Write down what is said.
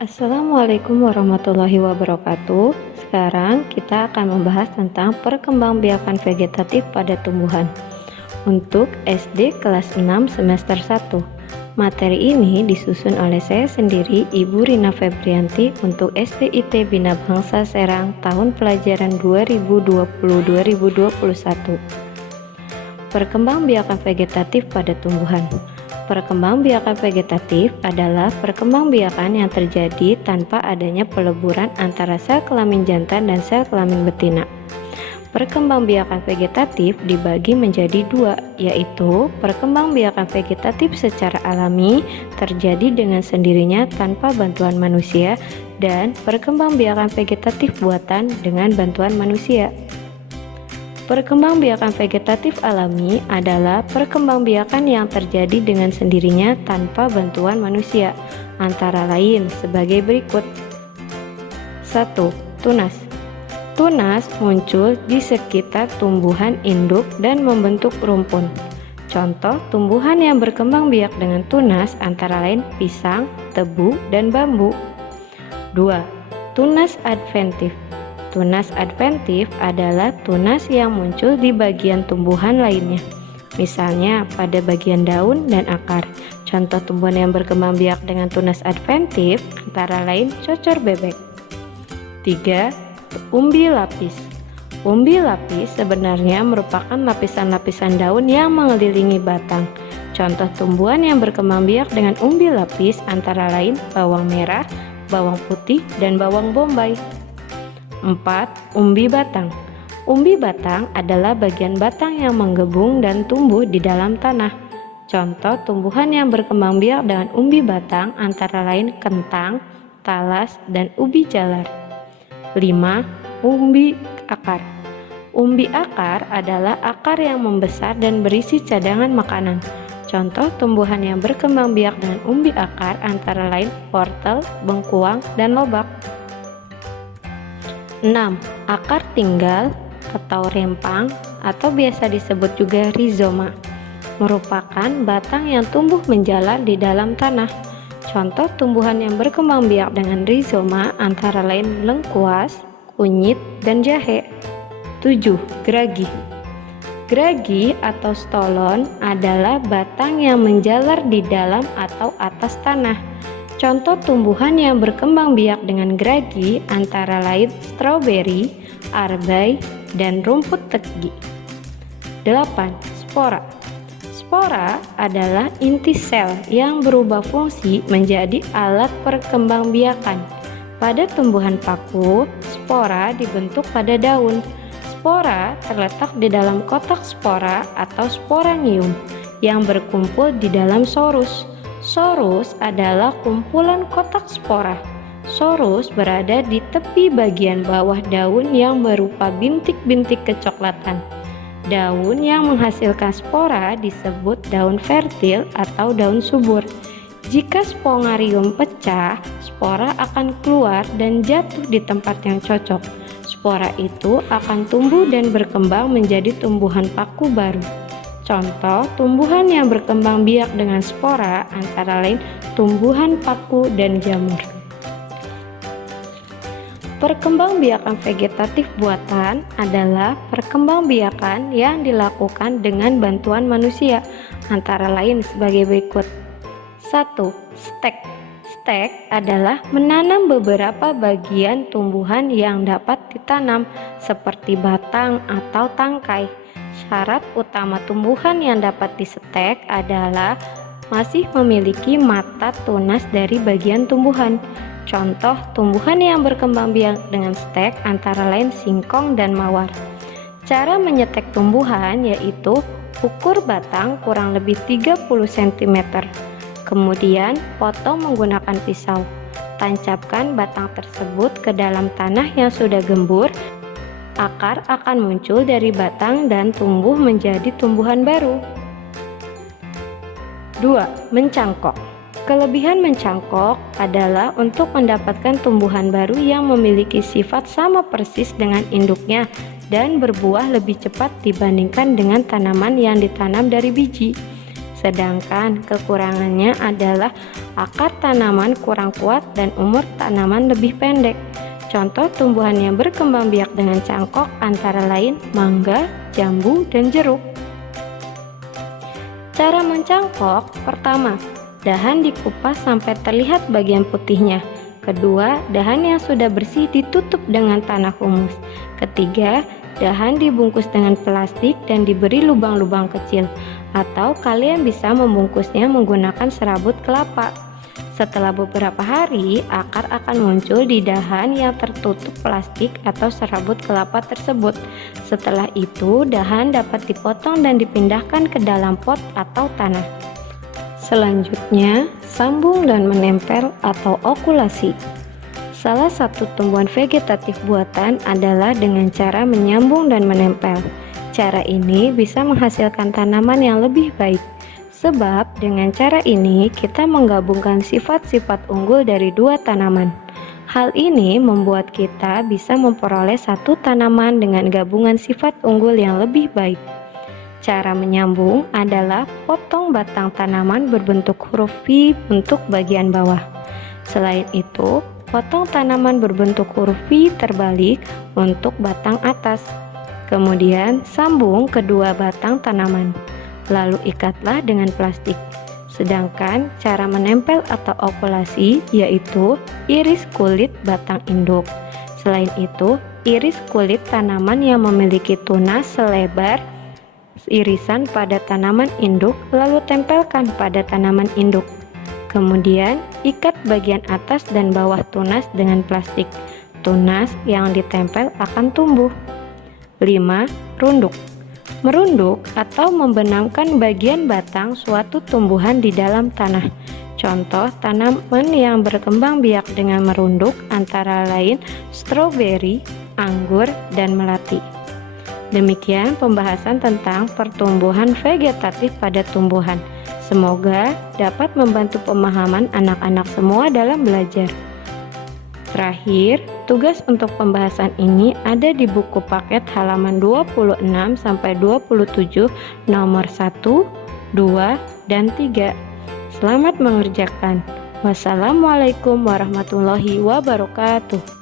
Assalamualaikum warahmatullahi wabarakatuh. Sekarang kita akan membahas tentang perkembangbiakan vegetatif pada tumbuhan untuk SD kelas 6 semester 1. Materi ini disusun oleh saya sendiri, Ibu Rina Febrianti, untuk SDIT Bina Bangsa Serang tahun pelajaran 2020-2021. Perkembangbiakan vegetatif pada tumbuhan. Perkembangbiakan vegetatif adalah perkembangbiakan yang terjadi tanpa adanya peleburan antara sel kelamin jantan dan sel kelamin betina. Perkembangbiakan vegetatif dibagi menjadi dua, yaitu perkembangbiakan vegetatif secara alami terjadi dengan sendirinya tanpa bantuan manusia, dan perkembangbiakan vegetatif buatan dengan bantuan manusia. Perkembangbiakan vegetatif alami adalah perkembangbiakan yang terjadi dengan sendirinya tanpa bantuan manusia, antara lain sebagai berikut. 1. Tunas. Tunas muncul di sekitar tumbuhan induk dan membentuk rumpun. Contoh tumbuhan yang berkembang biak dengan tunas antara lain pisang, tebu, dan bambu. 2. Tunas adventif. Tunas adventif adalah tunas yang muncul di bagian tumbuhan lainnya, misalnya pada bagian daun dan akar. Contoh tumbuhan yang berkembang biak dengan tunas adventif antara lain cocor bebek. 3. Umbi lapis. Umbi lapis sebenarnya merupakan lapisan-lapisan daun yang mengelilingi batang. Contoh tumbuhan yang berkembang biak dengan umbi lapis antara lain bawang merah, bawang putih, dan bawang bombay. 4. Umbi batang. Umbi batang adalah bagian batang yang menggebung dan tumbuh di dalam tanah. Contoh tumbuhan yang berkembang biak dengan umbi batang antara lain kentang, talas, dan ubi jalar. 5. Umbi akar. Umbi akar adalah akar yang membesar dan berisi cadangan makanan. Contoh tumbuhan yang berkembang biak dengan umbi akar antara lain wortel, bengkuang, dan lobak. 6. Akar tinggal atau rempang atau biasa disebut juga rizoma, merupakan batang yang tumbuh menjalar di dalam tanah. Contoh tumbuhan yang berkembang biak dengan rizoma antara lain lengkuas, kunyit, dan jahe. 7. Geragi. Geragi atau stolon adalah batang yang menjalar di dalam atau atas tanah. Contoh tumbuhan yang berkembang biak dengan geragi antara lain stroberi, arbai, dan rumput tegi. 8. Spora. Spora adalah inti sel yang berubah fungsi menjadi alat perkembangbiakan. Pada tumbuhan paku, spora dibentuk pada daun. Spora terletak di dalam kotak spora atau sporanium yang berkumpul di dalam sorus. Sorus adalah kumpulan kotak spora. Sorus berada di tepi bagian bawah daun yang berupa bintik-bintik kecoklatan. Daun yang menghasilkan spora disebut daun fertil atau daun subur. Jika spongarium pecah, spora akan keluar dan jatuh di tempat yang cocok. Spora itu akan tumbuh dan berkembang menjadi tumbuhan paku baru. Contoh tumbuhan yang berkembang biak dengan spora antara lain tumbuhan paku dan jamur. Perkembangbiakan vegetatif buatan adalah perkembangbiakan yang dilakukan dengan bantuan manusia, antara lain sebagai berikut. 1. Stek. Stek adalah menanam beberapa bagian tumbuhan yang dapat ditanam, seperti batang atau tangkai. Syarat utama tumbuhan yang dapat disetek adalah masih memiliki mata tunas dari bagian tumbuhan. Contoh tumbuhan yang berkembang biak dengan stek antara lain singkong dan mawar. Cara menyetek tumbuhan yaitu ukur batang kurang lebih 30 cm. Kemudian potong menggunakan pisau. Tancapkan batang tersebut ke dalam tanah yang sudah gembur. Akar akan muncul dari batang dan tumbuh menjadi tumbuhan baru. 2. Mencangkok. Kelebihan mencangkok adalah untuk mendapatkan tumbuhan baru yang memiliki sifat sama persis dengan induknya dan berbuah lebih cepat dibandingkan dengan tanaman yang ditanam dari biji. Sedangkan kekurangannya adalah akar tanaman kurang kuat dan umur tanaman lebih pendek. Contoh tumbuhan yang berkembang biak dengan cangkok antara lain mangga, jambu, dan jeruk. Cara mencangkok: pertama, dahan dikupas sampai terlihat bagian putihnya. Kedua, dahan yang sudah bersih ditutup dengan tanah humus. Ketiga, dahan dibungkus dengan plastik dan diberi lubang-lubang kecil, atau kalian bisa membungkusnya menggunakan serabut kelapa. Setelah beberapa hari, akar akan muncul di dahan yang tertutup plastik atau serabut kelapa tersebut. Setelah itu, dahan dapat dipotong dan dipindahkan ke dalam pot atau tanah. Selanjutnya, sambung dan menempel atau okulasi. Salah satu tumbuhan vegetatif buatan adalah dengan cara menyambung dan menempel. Cara ini bisa menghasilkan tanaman yang lebih baik, sebab dengan cara ini kita menggabungkan sifat-sifat unggul dari dua tanaman. Hal ini membuat kita bisa memperoleh satu tanaman dengan gabungan sifat unggul yang lebih baik. Cara menyambung adalah potong batang tanaman berbentuk huruf V untuk bagian bawah. Selain itu, potong tanaman berbentuk huruf V terbalik untuk batang atas. Kemudian sambung kedua batang tanaman, lalu ikatlah dengan plastik. Sedangkan cara menempel atau okulasi yaitu iris kulit batang induk. Selain itu, iris kulit tanaman yang memiliki tunas selebar irisan pada tanaman induk, lalu tempelkan pada tanaman induk. Kemudian ikat bagian atas dan bawah tunas dengan plastik. Tunas yang ditempel akan tumbuh. 5. Runduk. Merunduk atau membenamkan bagian batang suatu tumbuhan di dalam tanah. Contoh tanaman yang berkembang biak dengan merunduk antara lain stroberi, anggur, dan melati. Demikian pembahasan tentang pertumbuhan vegetatif pada tumbuhan. Semoga dapat membantu pemahaman anak-anak semua dalam belajar. Terakhir, tugas untuk pembahasan ini ada di buku paket halaman 26-27 nomor 1, 2, dan 3. Selamat mengerjakan. Wassalamualaikum warahmatullahi wabarakatuh.